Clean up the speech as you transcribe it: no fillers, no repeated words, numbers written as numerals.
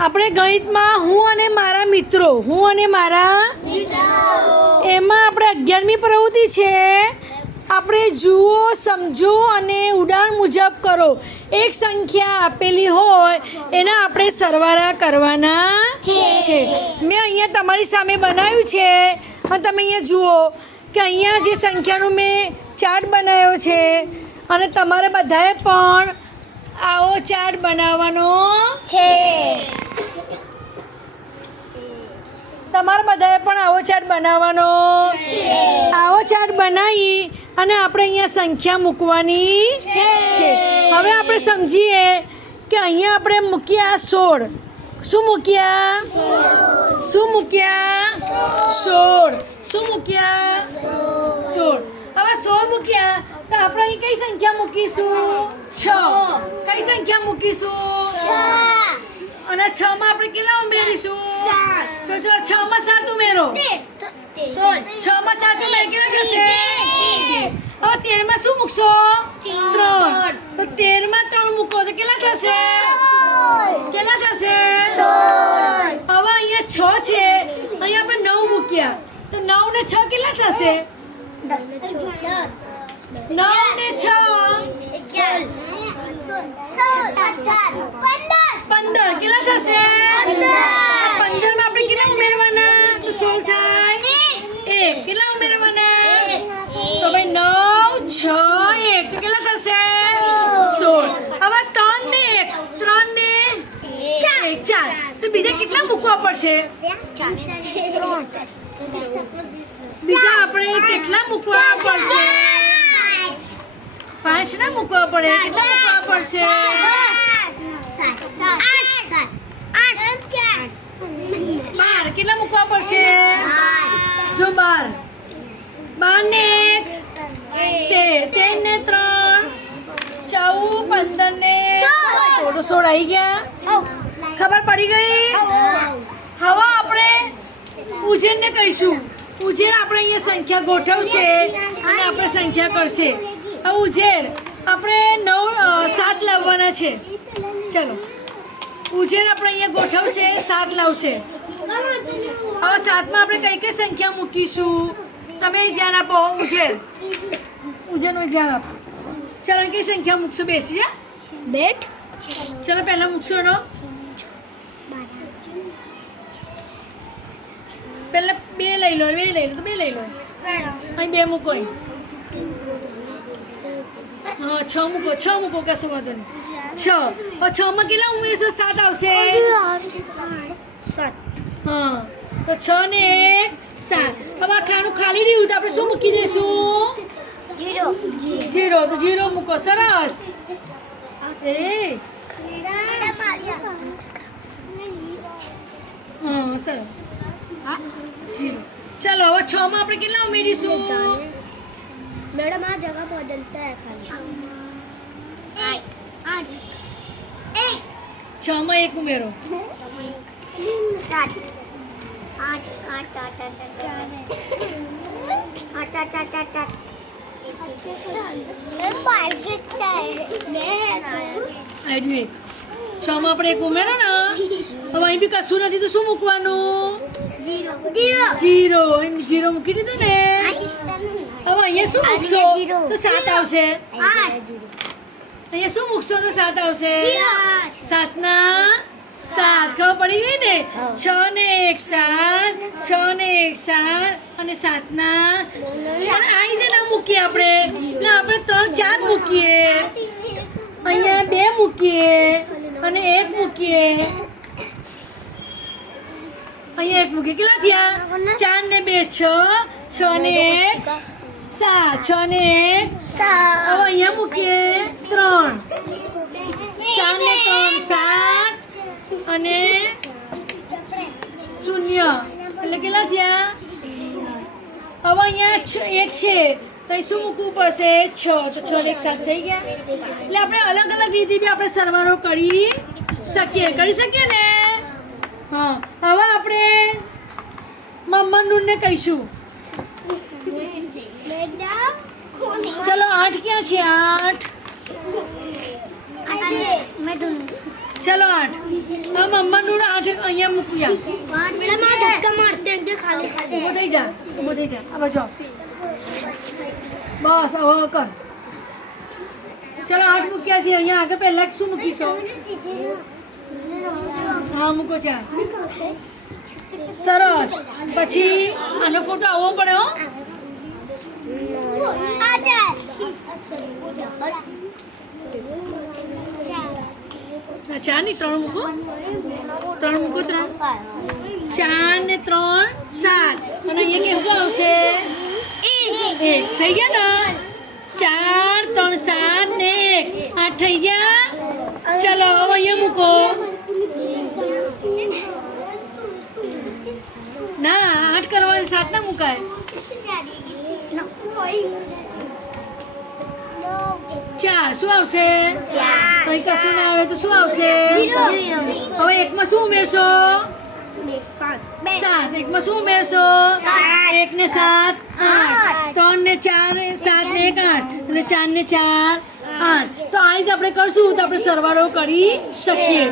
આપણે ગણિતમાં હું અને મારા મિત્રો એમાં આપણે 11મી પ્રવૃત્તિ છે આપણે જુઓ સમજો અને ઉદાહરણ મુજબ કરો એક સંખ્યા આપેલી હોય એના આપણે સરવાળા કરવાના છે મેં અહીંયા તમારી સામે બનાવ્યું છે અને તમે અહીંયા જુઓ કે અહીંયા જે સંખ્યાનું મેં ચાર્ટ બનાવ્યો છે અને તમારે બધાએ પણ આવો ચાર્ટ બનાવવાનો છે તમારે બધાએ પણ આવો ચાર્ટ બનાવવાનો આવો ચાર્ટ બનાવી અને આપણે અહીંયા સંખ્યા મૂકવાની છે હવે આપણે સમજીએ કે અહીંયા આપણે મૂક્યા 16 શું મૂક્યા 16 શું મૂક્યા 16 હવે 16 મૂક્યા તો આપણે અહીં કઈ સંખ્યા મૂકીશું 6 કઈ સંખ્યા મૂકીશું 6 અને 6 માં આપણે કેટલા ઉમેરીશું તો જો 6 માં 7 ઉમેરો 6 માં 7 ઉમેરો કેટલા થશે હવે 13 માં શું મૂકશો 3 તો 13 માં 3 મૂકો તો કેટલા થશે હવે અહીંયા 6 છે અહીંયા આપણે 9 મૂક્યા તો 9 ને 6 કેટલા થશે 9 ને 6 15 કેટલા થશે 15 માં આપણે કેટલા ઉમેરવાના તો 16 થાય 1 કેટલા ઉમેરવાના તો ભાઈ 9 6 1 તો કેટલા થશે 16 હવે 3 ને 4 તો બીજા કેટલા મૂકવા પડશે બીજા આપણે કેટલા મૂકવા પડશે 5 ના મૂકવા પડે કેટલા મૂકવા પડશે 12 કેટલા મૂકવા પડશે જો 12 ને 13 ને 3 14 15 ને 16 આવી ગયા ખબર પડી ગઈ હવે આપણે ઉજેરને કહીશું ઉજેર આપણે અહીંયા સંખ્યા ગોઠવશે અને આપણે સંખ્યા કરશે હવે ઉજેર આપણે 7 લાવવાના છે ચલો ઉજેર આપણે અહીંયા ગોઠવશે 7 લાવશે હવે 7 માં આપણે કઈ કઈ સંખ્યા મૂકીશું તમે ધ્યાન આપો ઉજેરનું ધ્યાન આપો ચલો કઈ સંખ્યા મૂકશો બેસી જા બેટ ચલો પહેલા મૂકશો એનો પહેલા 2 લઈ લો તો 2 લઈ લો અહીં 2 મૂકો હા 6 મૂકો કશું વાંધો નહીં 6 હવે 6 માં કેટલા ઉમેરશો 7 આવશે હા તો 6 ને 1 7 હવે આ ખાનું ખાલી રહ્યું તો આપણે શું મૂકી દઈશું 0 તો 0 મૂકો સરસ હા સરસ चलो वो 6 में આપણે કેટલા ઉમેરીશું मैडम आ जगह बदलता है खाली 6 में 1 उमेरो 6 માં આપણે 1 ઉમેરો ને હવે અહીં બી કશું નથી તો શું મૂકવાનું 0 મૂકી દીધું ને હવે અહીંયા શું મૂકશો તો 7 આવશે અહીંયા શું મૂકશો તો 7 આવશે 7 ના 7 ખબર પડી ગઈ ને 6 ને 1 7 6 ને 1 7 અને 7 ના પણ આ રીતે ના મૂકીએ આપણે આપણે 3 4 મૂકીએ અહીંયા 2 મૂકીએ અને 1 મૂકીએ અહીંયા 1 મૂકીએ કેટલા થયા 4 ને 2 6 ને 1 7 6 ને 1 હવે અહીંયા મૂકીએ 3 4 ને 3 7 અને 0 એટલે કેટલા થયા હવે અહીંયા 1 છે તો શું મૂકવું પડશે 6 તો 6 ને 1 7 થઈ ગયા એટલે આપણે અલગ અલગ રીતે બી આપણે સરવાળો કરી શકીએ ને હા હવે આપણે મમ્મનને કહીશું ચલો 8 ક્યાં છે 8 मैं ચલો 8 હવે મમ્માનું 8 અહીંયા મૂકી આપ મેડમ આ ધક્કા મારતે કે ખાલી ઊભો થઈ જા આ બાજુ આવ. બસ હવે કર. ચલો 8 મૂક્યા છે અહીંયા આગળ પહેલાં શું મૂકીશો? હા મૂકો 4. સરસ. પછી આનો ફોટો આવવો પડે હો. ના 4 નહીં 3 મૂકો 3 મૂકો 3 4 ને 3 7 અને અહીંયા કેવું આવશે? 1 થઈ ગયા ને 4 3 7 ને 1 8 થઈ ગયા. ચલો હવે અહીંયા મૂકો. ના 8 કરવા 7 ના મુકાય. 4 શું આવશે? કંઈ કશું ના આવે તો શું આવશે? હવે 1 માં શું ઉમેરશો? 7. 1 માં શું ઉમેરશો? 1 ને 7 8 3 ને 4 7 ને 1 8 અને 4 ને 4 8. તો આ રીતે આપણે કરશું તો આપણે સરવાળો કરી શકીએ.